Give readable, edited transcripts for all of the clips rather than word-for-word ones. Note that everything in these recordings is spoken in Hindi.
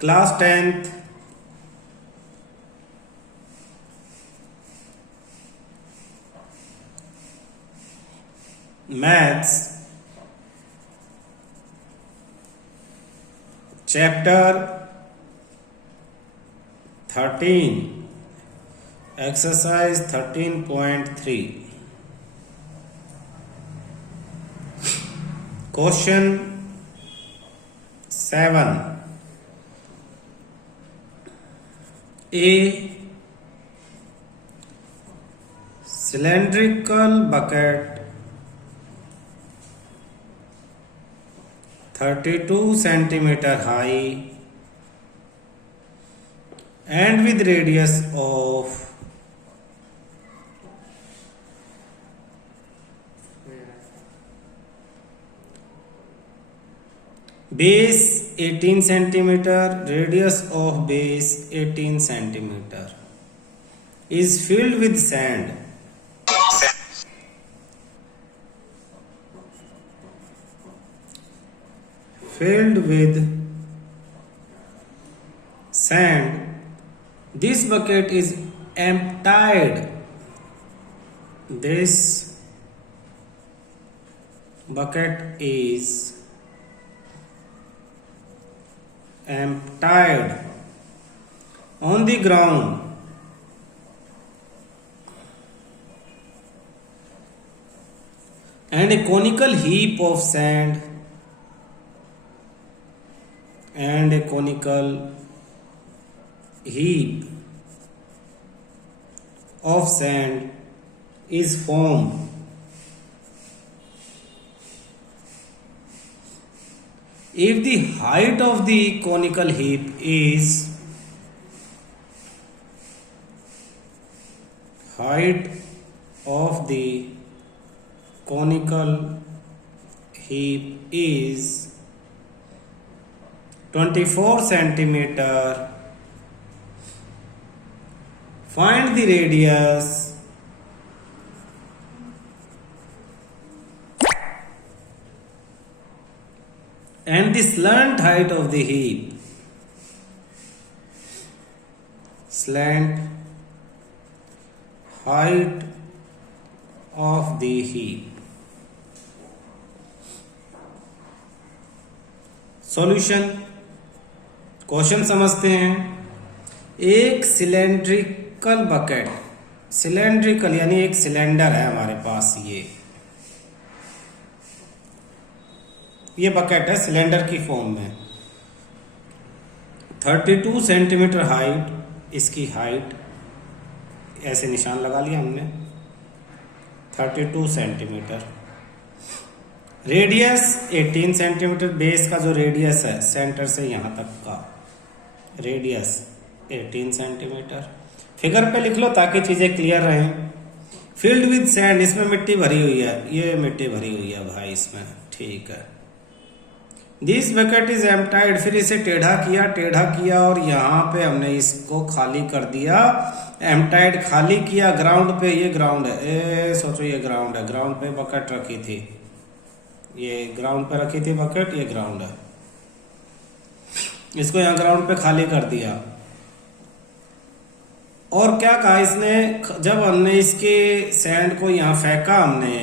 Class 10th maths chapter 13 exercise 13.3 question 7 A cylindrical bucket 32 centimeter high and with radius of base 18 centimeter, radius of base 18 centimeter is filled with sand. Filled with sand. This bucket is emptied. This bucket is emptied on the ground and a conical heap of sand is formed. If the height of the conical heap is is 24 centimeter, find the radius and the slant height of the heap. Slant height of the heap. Solution question समझते हैं। एक सिलेंड्रिकल बकेट, सिलेंड्रिकल यानी एक सिलेंडर है हमारे पास, ये बकेट है सिलेंडर की फॉर्म में। 32 सेंटीमीटर हाइट, इसकी हाइट ऐसे निशान लगा लिया हमने 32 सेंटीमीटर। रेडियस 18 सेंटीमीटर, बेस का जो रेडियस है सेंटर से यहाँ तक का रेडियस 18 सेंटीमीटर। फिगर पे लिख लो ताकि चीजें क्लियर रहें। फील्ड विद सैंड, इसमें मिट्टी भरी हुई है, ये मिट्टी भरी हुई है भाई इसमें, ठीक है। दिस बकेट इज एम्प्टाइड, फिर इसे टेढ़ा किया और यहाँ पे हमने इसको खाली कर दिया। एम्प्टाइड खाली किया ग्राउंड पे, ये ग्राउंड है, सोचो ये ग्राउंड है, ग्राउंड पे बकेट रखी थी, ये ग्राउंड पे रखी थी बकेट, ये ग्राउंड है, इसको यहाँ ग्राउंड पे खाली कर दिया। और क्या कहा इसने, जब हमने इसके सैंड को यहाँ फेंका हमने,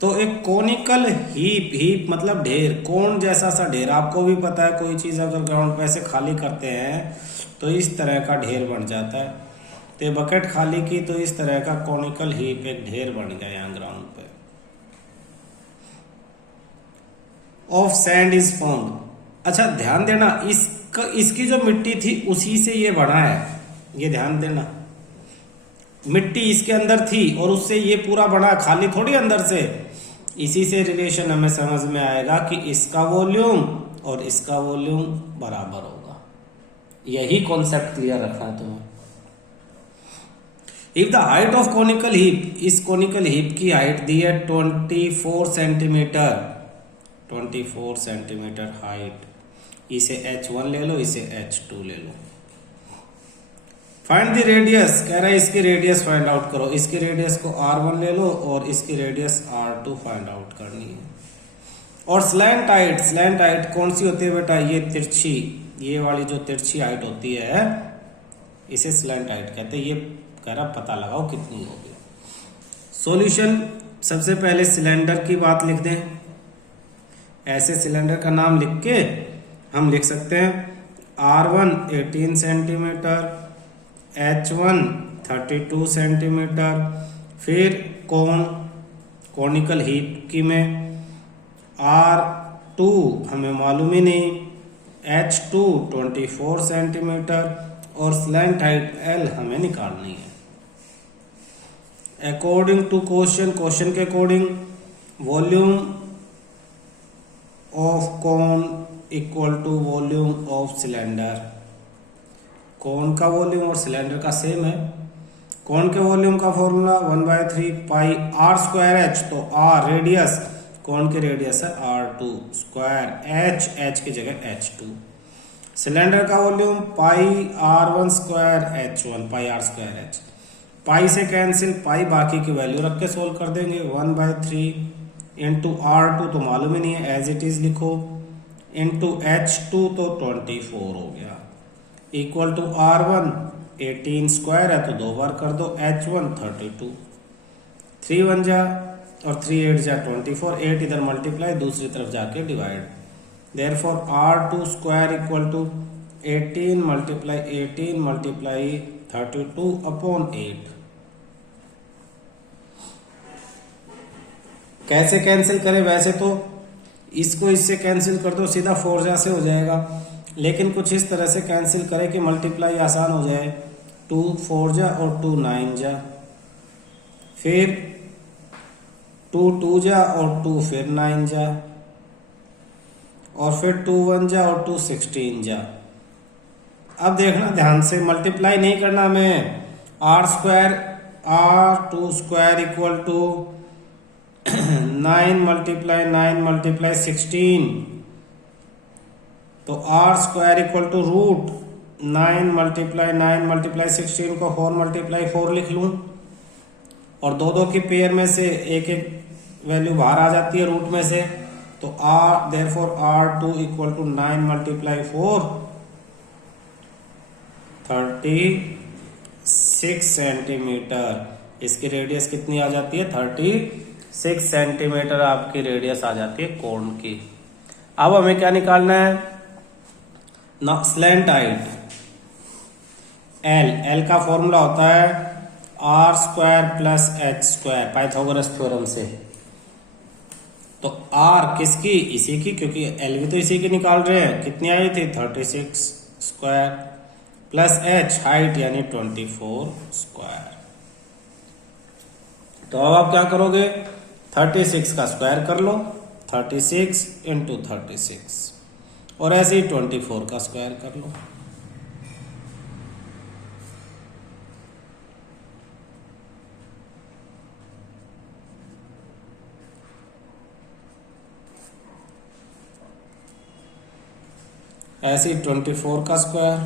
तो एक कोनिकल हीप मतलब ढेर, कोन जैसा सा ढेर, आपको भी पता है कोई चीज अगर ग्राउंड पे ऐसे खाली करते हैं तो इस तरह का ढेर बन जाता है। तो बकेट खाली की तो इस तरह का कोनिकल हीप, एक ढेर बन गया यहाँ ग्राउंड पे। Of sand is formed. अच्छा ध्यान देना, इसकी जो मिट्टी थी उसी से ये बना है, ये ध्यान देना, मिट्टी इसके अंदर थी और उससे ये पूरा बना, खाली थोड़ी अंदर से। इसी से रिलेशन हमें समझ में आएगा कि इसका वॉल्यूम और इसका वॉल्यूम बराबर होगा। यही कॉन्सेप्ट क्लियर रखना है तुम्हें। If the height of conical heap, इस कोनिकल हीप की हाइट दी है 24 सेंटीमीटर, 24 सेंटीमीटर हाइट, इसे H1 ले लो, इसे H2 ले लो। फाइंड द रेडियस, कह रहा है इसकी रेडियस फाइंड आउट करो। इसकी रेडियस को R1 ले लो और इसकी रेडियस R2 फाइंड आउट करनी है। और स्लैंट हाइट, स्लैंट हाइट कौन सी होती है बेटा, ये तिरछी ये वाली जो तिरछी हाइट होती है इसे स्लैंट हाइट कहते हैं। ये कह रहा पता लगाओ कितनी होगी। सॉल्यूशन, सबसे पहले सिलेंडर की बात लिख दें। ऐसे सिलेंडर का नाम लिख के हम लिख सकते हैं R1 18 सेंटीमीटर, H1 32 सेंटीमीटर। फिर कॉनिकल हीप की में R2 हमें मालूम ही नहीं, H2 24 सेंटीमीटर और स्लैंट हाइट L हमें निकालनी है। अकॉर्डिंग टू क्वेश्चन के according volume of cone equal to volume of cylinder. Cone का वॉल्यूम और सिलेंडर का सेम है। कॉन के वॉल्यूम का formula 1/3 pi R square H, तो R रेडियस, कॉन के रेडियस है R2 स्क्वायर, H की जगह H2। सिलेंडर का volume pi R1 square H1 pi R square H। Pi से कैंसिल, पाई बाकी की वैल्यू रख के सोल्व कर देंगे। 1/3 इंटू R2 तो मालूम ही नहीं है, एज इट इज लिखो, इंटू H2 तो 24 हो गया, इक्वल टू R1 18 स्क्वायर है तो 2 बार कर दो, H1 32, 3 1 जा और 3 8 जा 24, 8 इधर मल्टीप्लाई, दूसरी तरफ जाके divide. Therefore R2 square equal to 18 multiply 32 upon 8। कैसे कैंसिल करें? वैसे तो इसको इससे कैंसिल कर दो, सीधा 4 जा से हो जाएगा, लेकिन कुछ इस तरह से कैंसिल करें कि मल्टीप्लाई आसान हो जाए। 2 4 जा और 2 9 जा, फिर 2 2 जा और 2 फिर 9 जा, और फिर 2 1 जा और 2 16 जा। अब देखना ध्यान से, मल्टीप्लाई नहीं करना हमें। R square R2 square equal to 9 multiply 16, तो R square equal to root 9 multiply 16 को 4 मल्टीप्लाई 4 लिख लूं, और दो की पेयर में से एक वैल्यू बाहर आ जाती है रूट में से, तो therefore R2 equal to 9 multiply 4 36 centimetre. इसकी रेडियस कितनी आ जाती है? 36 सेंटीमीटर आपकी रेडियस आ जाती है कोण की। अब हमें क्या निकालना है ना? स्लैंट हाइट L का फॉर्मूला होता है R square plus H square, Pythagoras theorem से। तो R किसकी? इसी की, क्योंकि L भी तो इसी की निकाल रहे हैं। कितनी आई थी? 36 स्क्वायर प्लस H हाइट यानी 24 स्क्वायर। तो अब आप क्या करोगे? 36 का स्क्वायर कर लो, 36 इंटू 36, और ऐसे ही 24 का स्क्वायर कर लो। ऐसे ही 24 का स्क्वायर,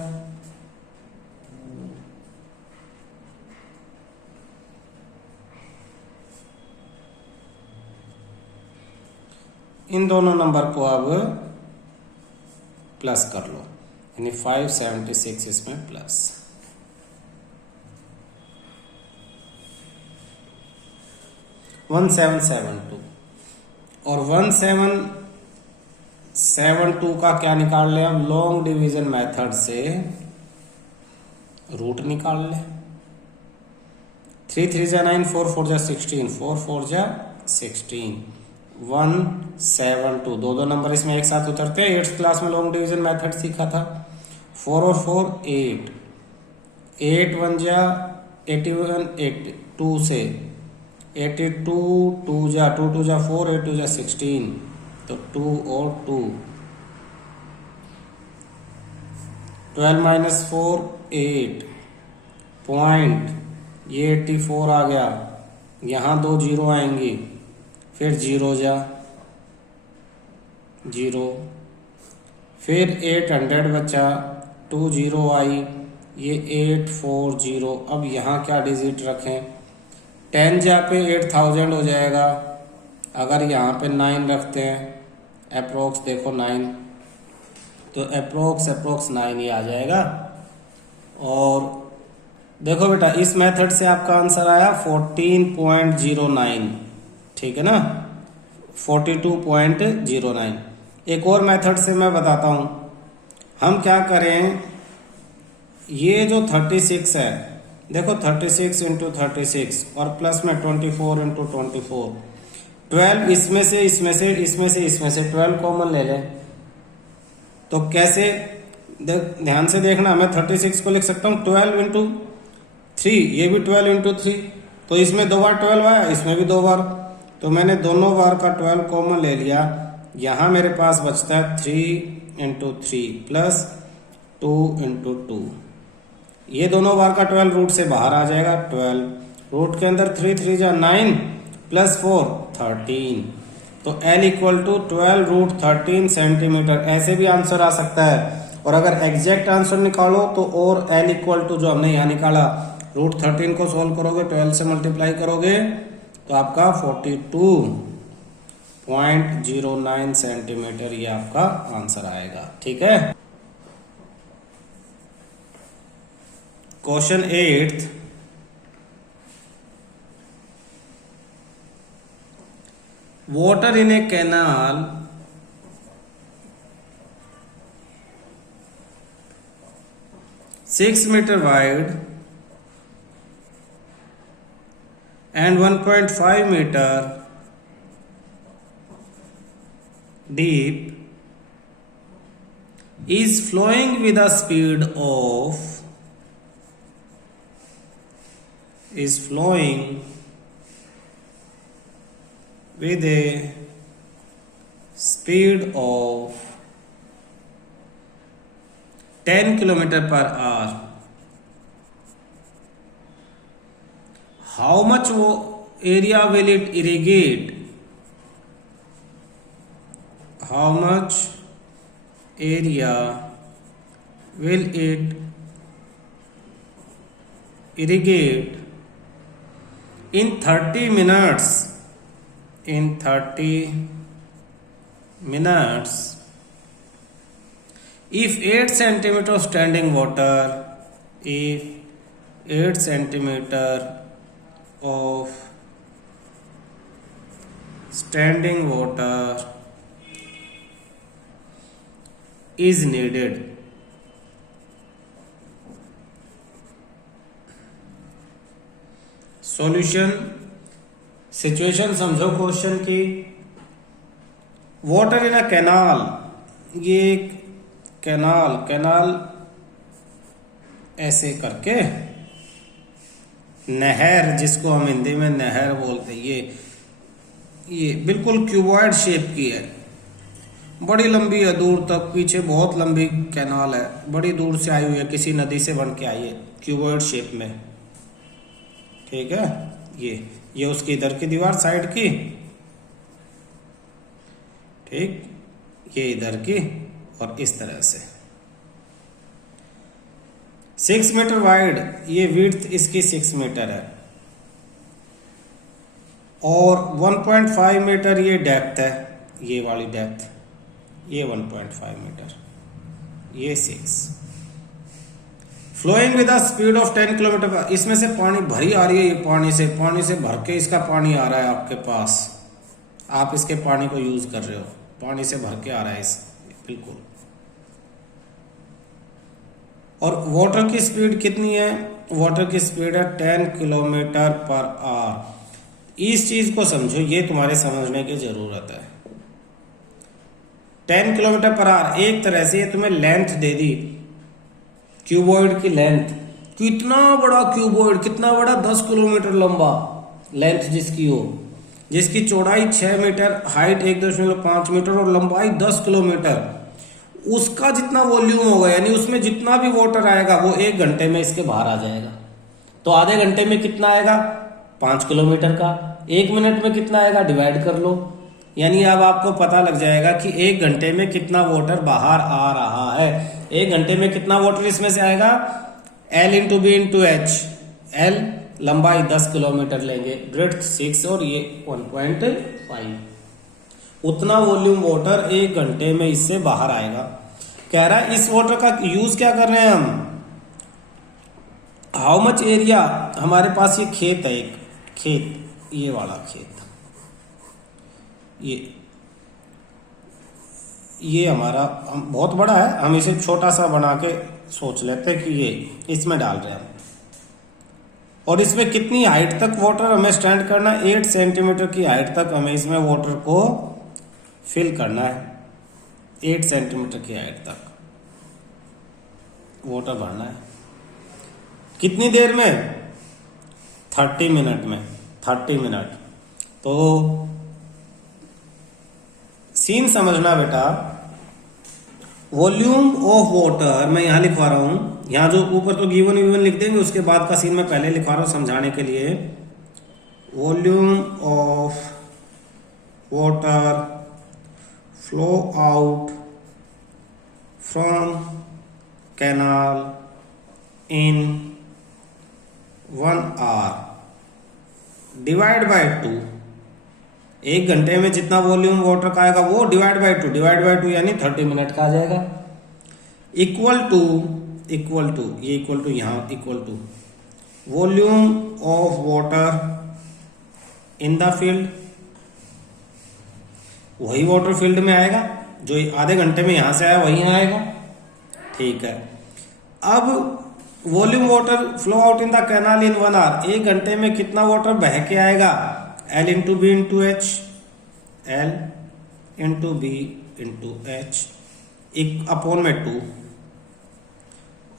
इन दोनों नंबर को अब प्लस कर लो, यानी 576 इसमें प्लस। (1772) और 1772 का क्या निकाल ले हम? लॉन्ग डिवीजन मेथड से रूट निकाल ले। 3 3 जा 9, 4 4 जा 16, 4 4 जा 16, 172। दो नंबर इसमें एक साथ उतरते हैं। 8th क्लास में लॉन्ग डिवीजन मेथड सीखा था। 4 और 4 8, 8 1 जा 81, 2 से 82, 2 जा 2 2 जा 4, 8 2 जा 16, तो 2 और 2, 12 माइनस 4 8 पॉइंट, ये 84 आ गया। यहाँ 2 जीरो आएंगी, फिर 0 जा 0, फिर 800 बचा, 2 0 आई, ये 840। अब यहाँ क्या डिजिट रखें? 10 जा पे 8000 हो जाएगा। अगर यहाँ पे 9 रखते हैं, अप्रोक्स देखो 9, तो अप्रोक्स 9 ये आ जाएगा। और देखो बेटा, इस मेथड से आपका आंसर आया 14.09, ठीक है ना, 42.09। एक और मेथड से मैं बताता हूं। हम क्या करें, ये जो 36 है, देखो 36 इंटू 36 और प्लस में 24 इंटू 24, 12 इसमें से 12 कॉमन ले लें। तो कैसे, ध्यान से देखना, मैं 36 को लिख सकता हूँ 12 इंटू 3, ये भी 12 इंटू 3, तो इसमें 2 बार 12 आया, इसमें भी 2 बार, तो मैंने दोनों बार का 12 कॉमन ले लिया। यहां मेरे पास बचता है 3 इंटू 3 प्लस 2 इंटू 2, ये दोनों बार का 12 रूट से बाहर आ जाएगा। 12 रूट के अंदर 3 3 जा 9 प्लस 4 13, तो L equal to 12 root 13 centimetre, ऐसे भी आंसर आ सकता है। और अगर एग्जैक्ट आंसर निकालो तो और L इक्वल टू जो हमने यहाँ निकाला रूट 13 को सोल्व करोगे, 12 से मल्टीप्लाई करोगे तो आपका 42.09 सेंटीमीटर ये आपका आंसर आएगा। ठीक है। Question 8, water in a canal (6 meter wide and 1.5 meter deep is flowing with a speed of with a speed of 10 km per hour. How much area will it irrigate? How much area will it irrigate in 30 minutes? In 30 minutes, if 8 centimeter of standing water, if 8 centimeter of standing water is needed. Solution, situation समझो क्वेश्चन की। वाटर इन अ कैनाल, ये कैनाल ऐसे करके, नहर जिसको हम हिंदी में नहर बोलते हैं, ये बिल्कुल क्यूबॉइड शेप की है, बड़ी लंबी है, दूर तक पीछे बहुत लंबी कैनाल है, बड़ी दूर से आई हुई है, किसी नदी से बन के आई है, क्यूबॉइड शेप में। ठीक है, ये उसकी इधर की दीवार साइड की, ठीक, ये इधर की, और इस तरह से 6 मीटर वाइड, ये विड्थ इसकी 6 मीटर है, और 1.5 मीटर ये डेप्थ है, ये वाली डेप्थ, ये 1.5 मीटर, ये 6, flowing with the speed of 10 kilometre. इसमें से पानी भरी आ रही है, ये पानी से भर के इसका पानी आ रहा है आपके पास, आप इसके पानी को यूज कर रहे हो, पानी से भर के आ रहा है इस, बिल्कुल। और वाटर की स्पीड कितनी है? वाटर की स्पीड है 10 किलोमीटर पर आवर। इस चीज को समझो, ये तुम्हारे समझने की जरूरत है। 10 किलोमीटर पर आवर, एक तरह से ये तुम्हें लेंथ दे दी, क्यूबॉइड की लेंथ, कितना बड़ा क्यूबॉइड, कितना बड़ा, 10 किलोमीटर लंबा लेंथ जिसकी हो, जिसकी चौड़ाई 6 मीटर, हाइट 1.5 मीटर और लंबाई 10 किलोमीटर, उसका जितना वॉल्यूम होगा, यानी उसमें जितना भी वाटर आएगा वो 1 घंटे में इसके बाहर आ जाएगा। तो आधे घंटे में कितना आएगा? 5 किलोमीटर का। 1 मिनट में कितना आएगा? डिवाइड कर लो, यानी अब आपको पता लग जाएगा कि 1 घंटे में कितना वाटर बाहर आ रहा है। 1 घंटे में कितना वाटर इसमें से आएगा? L into B into H. L लंबाई 10 किलोमीटर लेंगे, ब्रेड्थ 6 और ये 1.5, उतना वॉल्यूम वाटर 1 घंटे में इससे बाहर आएगा। कह रहा है इस वाटर का यूज क्या कर रहे हैं हम, हाउ मच एरिया, हमारे पास ये खेत है, एक खेत, ये वाला खेत, ये हमारा बहुत बड़ा है, हम इसे छोटा सा बना के सोच लेते हैं कि ये इसमें डाल रहे हैं हम। और इसमें कितनी हाइट तक वाटर हमें स्टैंड करना है, 8 सेंटीमीटर की हाइट तक हमें इसमें वाटर को फिल करना है, 8 सेंटीमीटर की हाइट तक वाटर भरना है। कितनी देर में, 30 मिनट में, 30 मिनट। तो सीन समझना बेटा, वॉल्यूम ऑफ वाटर मैं यहां लिखवा रहा हूं, यहां जो ऊपर तो गिवन विवन लिख देंगे, उसके बाद का सीन मैं पहले लिखवा रहा हूं समझाने के लिए। Volume of water flow out from canal in 1 hour divide by 2, 1 घंटे में जितना वॉल्यूम वाटर का आएगा वो डिवाइड बाय 2, डिवाइड बाय 2 यानी 30 मिनट का आ जाएगा। इक्वल टू ये इक्वल टू यहां equal to volume of water in the field, वही वाटर फील्ड में आएगा जो आधे घंटे में यहां से आया वही आएगा, ठीक है। अब volume water flow out in the canal in 1 hour, 1 घंटे में कितना वाटर बह के आएगा, L into B into H, L into B into H, एक अपॉन में 2।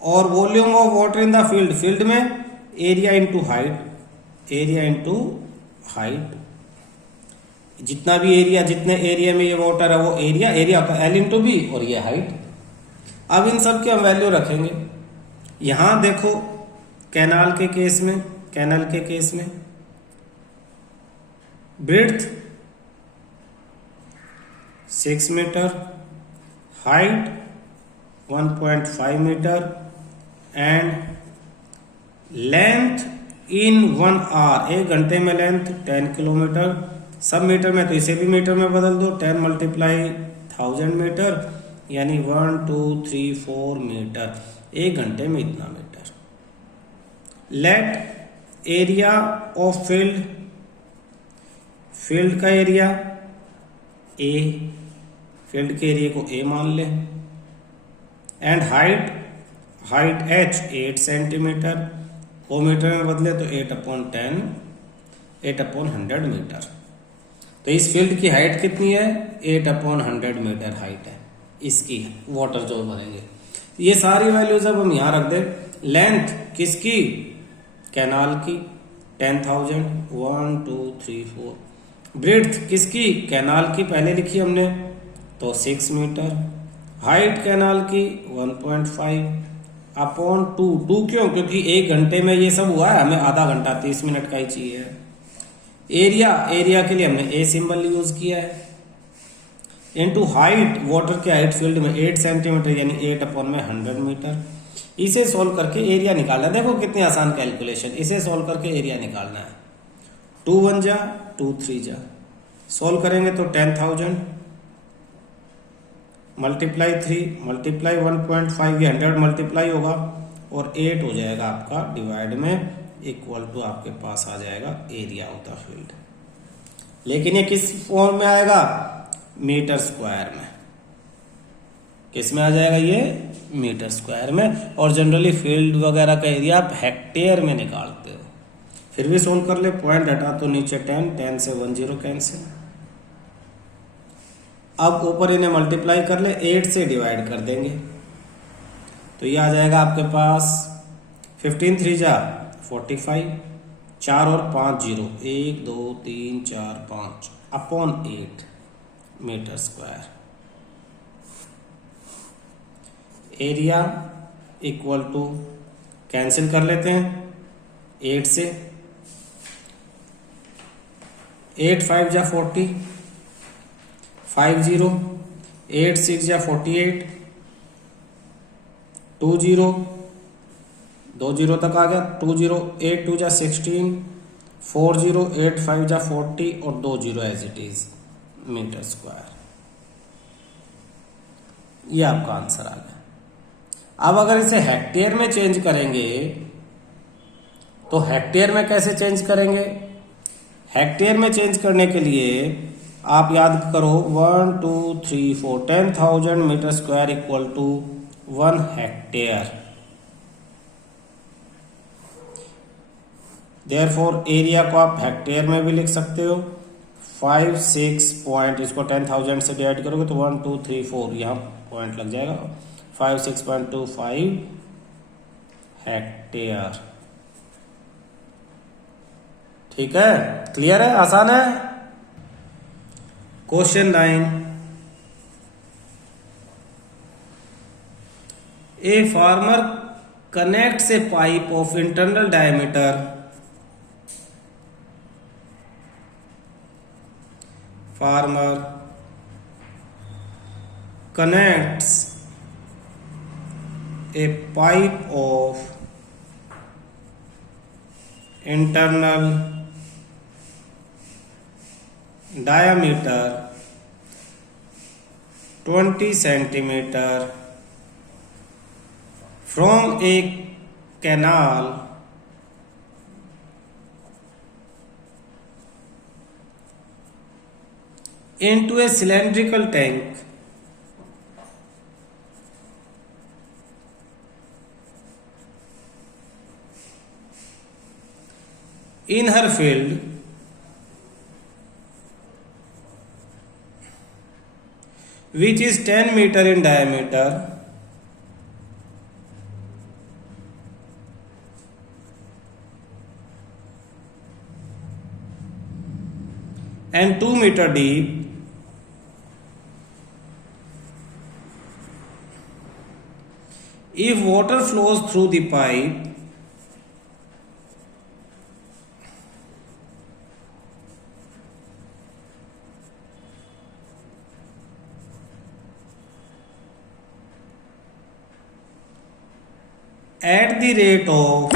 और volume of water in the field, field में area into height, area into height, जितना भी एरिया, जितने एरिया में ये वाटर है वो एरिया, एरिया का L इंटू बी और ये हाइट। अब इन सब की हम वैल्यू रखेंगे। यहां देखो कैनाल के केस में, कैनाल के केस में breadth 6 metre, height 1.5 metre and length in 1 hour, 1 घंटे में लेंथ 10 किलोमीटर। सब मीटर में तो इसे भी मीटर में बदल दो, 10 मल्टीप्लाई 1000 मीटर यानी 1 2 3 4 मीटर, 1 घंटे में इतना metre. Let area of field, field का एरिया ए, फील्ड के एरिया को ए मान ले, and height, height h 8 centimetre, को मीटर में बदले तो 8/10, 8/100 मीटर। तो इस फील्ड की हाइट कितनी है, 8/100 मीटर हाइट है इसकी, वाटर जो भरेंगे। ये सारी वैल्यूज अब हम यहां रख दें। लेंथ किसकी, कैनाल की 10,000, 1 2 3 4। ब्रेड्थ किसकी, कैनाल की पहले लिखी हमने तो 6 मीटर। हाइट कैनाल की 1.5/2, 2 क्यों, क्योंकि 1 घंटे में ये सब हुआ है, हमें आधा घंटा 30 मिनट का ही चाहिए। एरिया, एरिया के लिए हमने ए सिंबल यूज किया है, इनटू हाइट, वाटर की हाइट फील्ड में 8 सेंटीमीटर यानी 8/100 मीटर। इसे सोल्व करके एरिया निकालना है। देखो कितनी आसान कैलकुलेशन, इसे सोल्व करके एरिया निकालना है। 2 1 जा 2 3 जा, सोल्व करेंगे तो 10,000 मल्टीप्लाई 3 मल्टीप्लाई 1.5, ये 100 मल्टीप्लाई होगा और 8 हो जाएगा आपका डिवाइड में, इक्वल टू आपके पास आ जाएगा एरिया ऑफ द फील्ड। लेकिन ये किस फॉर्म में आएगा, मीटर स्क्वायर में। किस में आ जाएगा ये, मीटर स्क्वायर में। और जनरली फील्ड वगैरह का एरिया आप हेक्टेयर में निकालते हो। फिर भी सोल्व कर ले, पॉइंट हटा तो नीचे 10, 10 से 1 0 कैंसिल। अब ऊपर इन्हें मल्टीप्लाई कर ले, 8 से डिवाइड कर देंगे तो ये आ जाएगा आपके पास 15 3 जा 45, 4 और 5 0, 1 2 3 4 5 upon 8 metre square. Area equal to, cancel कर लेते हैं 8 से, 8 5 जा 40, 5 0, 8 6 जा 48, 2 0, 2 0 तक आ गया, 2 0, 8 2 जा 16, 4 0, 8 5 जा 40 और 2 0 as it is metre square. ये आपका आंसर आ गया। अब अगर इसे हेक्टेयर में चेंज करेंगे तो हेक्टेयर में कैसे चेंज करेंगे? हेक्टेयर में चेंज करने के लिए आप याद करो 1 2 3 4 10,000 metre square equal to 1 hectare. Therefore area को आप हेक्टेयर में भी लिख सकते हो। 5 6 पॉइंट, इसको 10,000 से डिवाइड करोगे तो 1 2 3 4 यहाँ पॉइंट लग जाएगा। 56.25 हेक्टेयर। ठीक है, क्लियर है, आसान है। Question 9, a farmer connects A pipe of internal diameter farmer connects a pipe of internal diameter 20 centimeter from a canal into a cylindrical tank in her field which is 10 meter in diameter and 2 meter deep, if water flows through the pipe at the rate of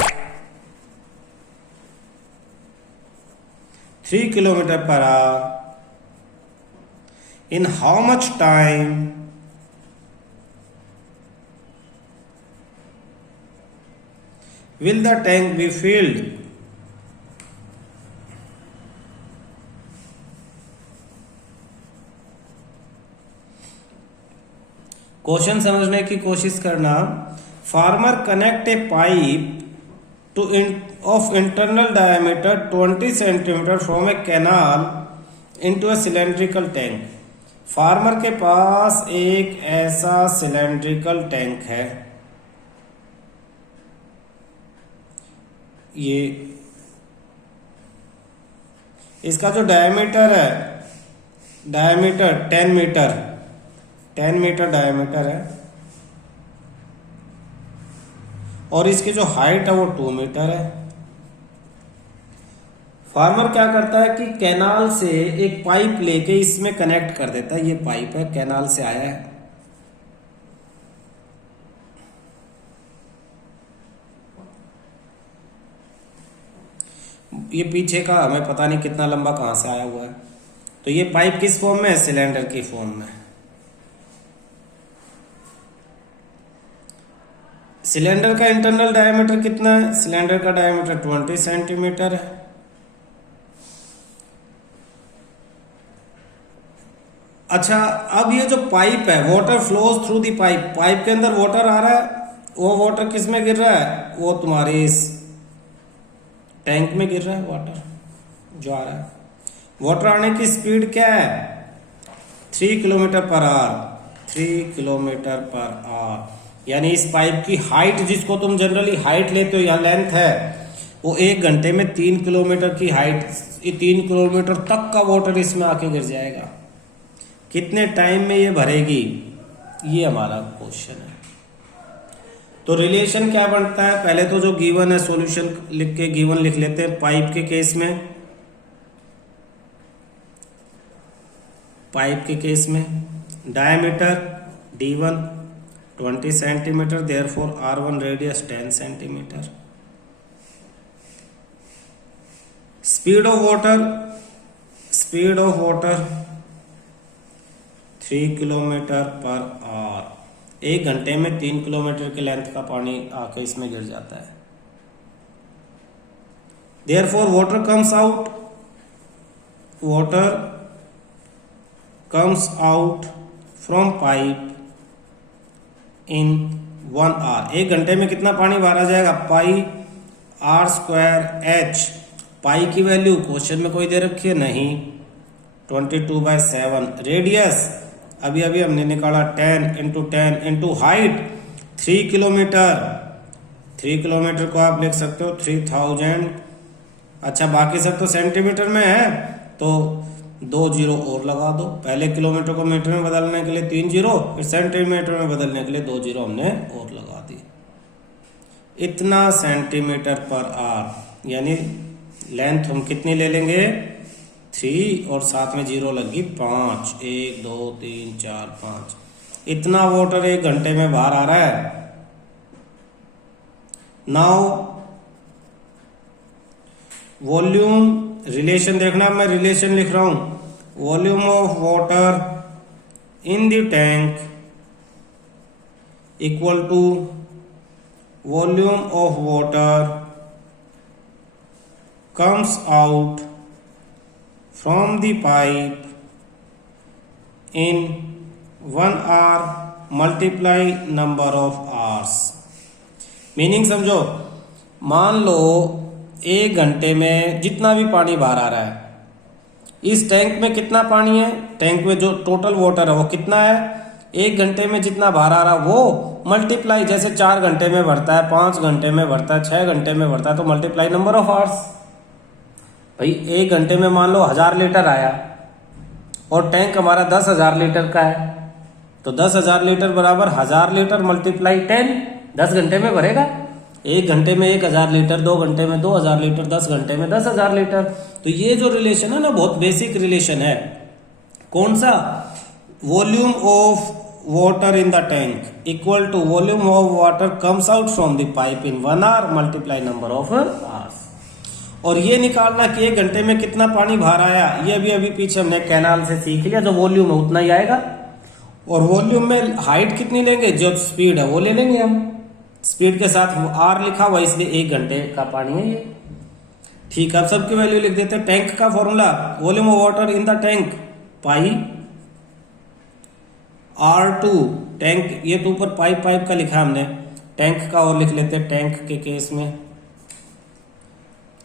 3 kilometer per hour, in how much time will the tank be filled? Question समझने की कोशिश करना। Farmer connect A pipe two of internal diameter 20 centimetre from A canal into A cylindrical tank. Farmer के पास एक ऐसा सिलेंड्रिकल टैंक है, ये इसका जो डायमीटर है, डायमीटर 10 मीटर डायमीटर है और इसकी जो हाइट है वो 2 मीटर है। फार्मर क्या करता है कि कैनाल से एक पाइप लेके इसमें कनेक्ट कर देता है। ये पाइप है, कैनाल से आया है। ये पीछे का हमें पता नहीं कितना लंबा कहां से आया हुआ है। तो ये पाइप किस फॉर्म में है? सिलेंडर की फॉर्म में। सिलेंडर का इंटरनल डायमीटर कितना है? सिलेंडर का डायमीटर 20 सेंटीमीटर है। अच्छा, अब ये जो पाइप है, water flows through the pipe, pipe के अंदर वाटर आ रहा है। वो वाटर किस में गिर रहा है? वो तुम्हारे इस टैंक में गिर रहा है वाटर जो आ रहा है। वाटर आने की स्पीड क्या है? 3 kilometre per hour. 3 kilometre per hour यानी इस पाइप की हाइट, जिसको तुम जनरली हाइट लेते हो या लेंथ है, वो 1 घंटे में 3 किलोमीटर की हाइट, 3 किलोमीटर तक का वाटर इसमें आके गिर जाएगा। कितने टाइम में ये भरेगी? ये हमारा क्वेश्चन है। तो रिलेशन क्या बनता है? पहले तो जो गिवन है सॉल्यूशन लिख के गिवन लिख लेते हैं। पाइप के केस में, पाइप के केस में diameter D1 20 centimetre, therefore R1 radius 10 centimetre. Speed of water 3 kilometre per hour. 1 घंटे में 3 किलोमीटर के लेंथ का पानी आके इसमें गिर जाता है। Therefore water comes out from pipe in 1 hour। 1 घंटे में कितना पानी भरा जाएगा? पाई आर स्क्वायर एच। पाई की वैल्यू क्वेश्चन में कोई दे रखी है? नहीं, 22/7। रेडियस अभी हमने निकाला 10 × 10 × हाइट 3 किलोमीटर। 3 किलोमीटर को आप लिख सकते हो 3000। अच्छा, बाकी सब तो सेंटीमीटर में है तो 2 जीरो और लगा दो। पहले किलोमीटर को मीटर में बदलने के लिए 3 जीरो, फिर सेंटीमीटर में बदलने के लिए 2 जीरो हमने और लगा दी। इतना सेंटीमीटर पर आवर, यानी लेंथ हम कितनी ले लेंगे? 3 और साथ में जीरो लगी 5। 1 2 3 4 5। इतना वाटर 1 घंटे में बाहर आ रहा है। नाउ वॉल्यूम रिलेशन देखना, मैं रिलेशन लिख रहा हूं। Volume of water in the tank equal to volume of water comes out from the pipe in 1 hour multiply number of hours. Meaning समझो, मान लो 1 घंटे में जितना भी पानी बाहर आ रहा है, इस टैंक में कितना पानी है? टैंक में जो टोटल वाटर है वो कितना है? 1 घंटे में जितना बाहर आ रहा है वो मल्टीप्लाई, जैसे 4 घंटे में भरता है, 5 घंटे में भरता है, 6 घंटे में भरता है, तो मल्टीप्लाई नंबर ऑफ आवर्स। भाई 1 घंटे में मान लो 1000 लीटर आया और टैंक हमारा 10,000 लीटर का है, तो 10,000 लीटर बराबर 1000 लीटर मल्टीप्लाई 10। 10 घंटे में भरेगा। 1 घंटे में 1000 लीटर, 2 घंटे में 2000 लीटर, 10 घंटे में 10,000 लीटर। तो ये जो रिलेशन है ना, बहुत बेसिक रिलेशन है। कौन सा? Volume of water in the tank equal to volume of water comes out from the pipe in 1 hour multiply number of hours. और ये निकालना कि 1 घंटे में कितना पानी बाहर आया, ये अभी पीछे हमने कैनाल से सीख लिया। जो वॉल्यूम है उतना ही आएगा, और वॉल्यूम में हाइट कितनी लेंगे? जो स्पीड है वो ले लेंगे हम। स्पीड के साथ आर लिखा हुआ, इसलिए 1 घंटे का पानी है ये। ठीक है, अब सबकी वैल्यू लिख देते हैं। टैंक का formula, volume of water in the tank pi R2। Tank, ये तो ऊपर पाइप का लिखा है हमने, टैंक का और लिख लेते हैं। टैंक के केस में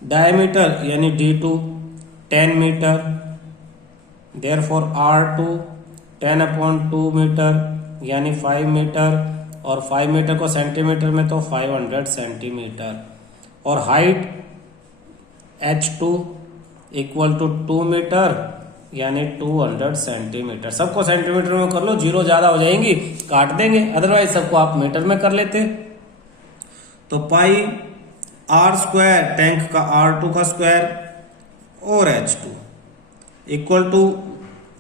डायमीटर यानी D2 10 metre, therefore R2 10/2 metre यानी 5 मीटर, और 5 मीटर को सेंटीमीटर में तो 500 सेंटीमीटर। और height H2 equal to 2 metre यानी 200 सेंटीमीटर। सबको सेंटीमीटर में कर लो, जीरो ज्यादा हो जाएंगी काट देंगे, अदरवाइज सबको आप मीटर में कर लेते। तो पाई आर स्क्वायर टैंक का R2 का स्क्वायर और H2 इक्वल टू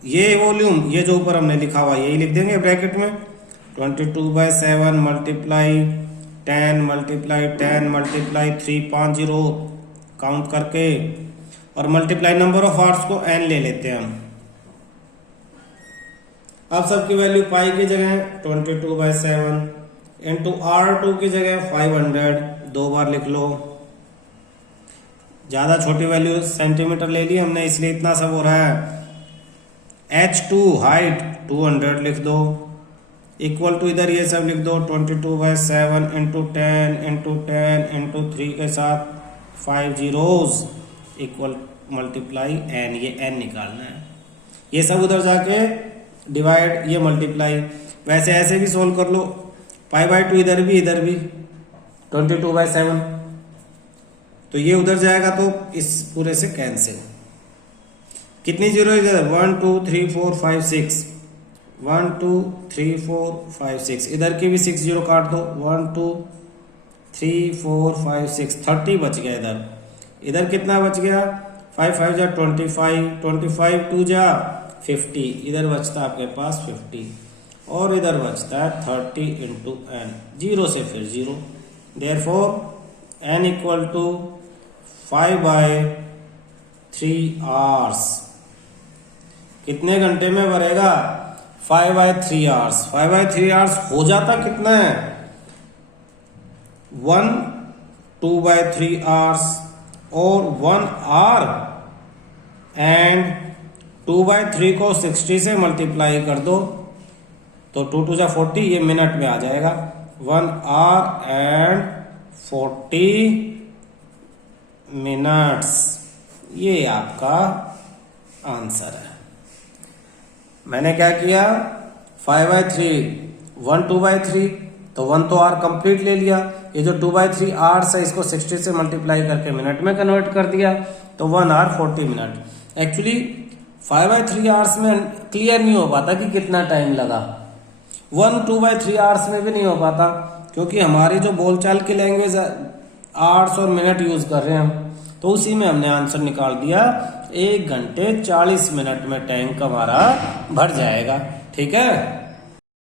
ये वॉल्यूम, ये जो ऊपर हमने लिखा हुआ यही लिख देंगे ब्रैकेट में। 22/7 multiply 10 multiply 10 multiply 3 5 zero count करके, और मल्टीप्लाई नंबर ऑफ आवर्स को n ले लेते हैं हम। अब सबकी वैल्यू पाई की जगह 22/7 इंटू R2 की जगह 500 2 बार लिख लो। ज्यादा छोटी वैल्यू सेंटीमीटर ले ली हमने, इसलिए इतना सब हो रहा है। H2 हाइट 200 लिख दो, इक्वल टू इधर ये सब लिख दो 22/7 इंटू 10 इंटू 10 इंटू 3 के साथ 5 जीरोस इक्वल मल्टीप्लाई n। ये n निकालना है, ये सब उधर जाके डिवाइड, ये मल्टीप्लाई। वैसे ऐसे भी सोल्व कर लो, π/2 इधर भी 22/7, तो ये उधर जाएगा तो इस पूरे से कैंसिल। कितनी जीरो इधर? 1 2 3 4 5 6 1 2 3 4 5 6, इधर की भी 6 जीरो काट दो। 1 2 3 4 5 6 30 बच गया इधर। इधर कितना बच गया? 5 5 जा 25 25 2 जा 50, इधर बचता आपके पास 50, और इधर बचता है 30 इंटू n, जीरो से फिर zero. Therefore n equal to 5/3 hours. कितने घंटे में भरेगा? 5/3 आवर्स। 5/3 आवर्स हो जाता कितना है 1 2/3 आवर्स और 1 आवर एंड 2/3 को 60 से मल्टीप्लाई कर दो तो 2 2 जा 40, ये मिनट में आ जाएगा। 1 आवर एंड 40 मिनट्स, ये आपका आंसर है। मैंने क्या किया 5/3 1 2/3 तो 1 तो आर कंप्लीट ले लिया। ये जो 2/3 आवर्स है इसको 60 से मल्टीप्लाई करके मिनट में कन्वर्ट कर दिया तो 1 आवर 40 मिनट। एक्चुअली 5/3 आवर्स में क्लियर नहीं हो पाता कि कितना टाइम लगा, 1 2/3 आवर्स में भी नहीं हो पाता क्योंकि हमारी जो बोलचाल की लैंग्वेज आवर्स और मिनट यूज कर रहे हैं हम, तो उसी में हमने आंसर निकाल दिया 1 घंटे 40 मिनट में टैंक हमारा भर जाएगा। ठीक है।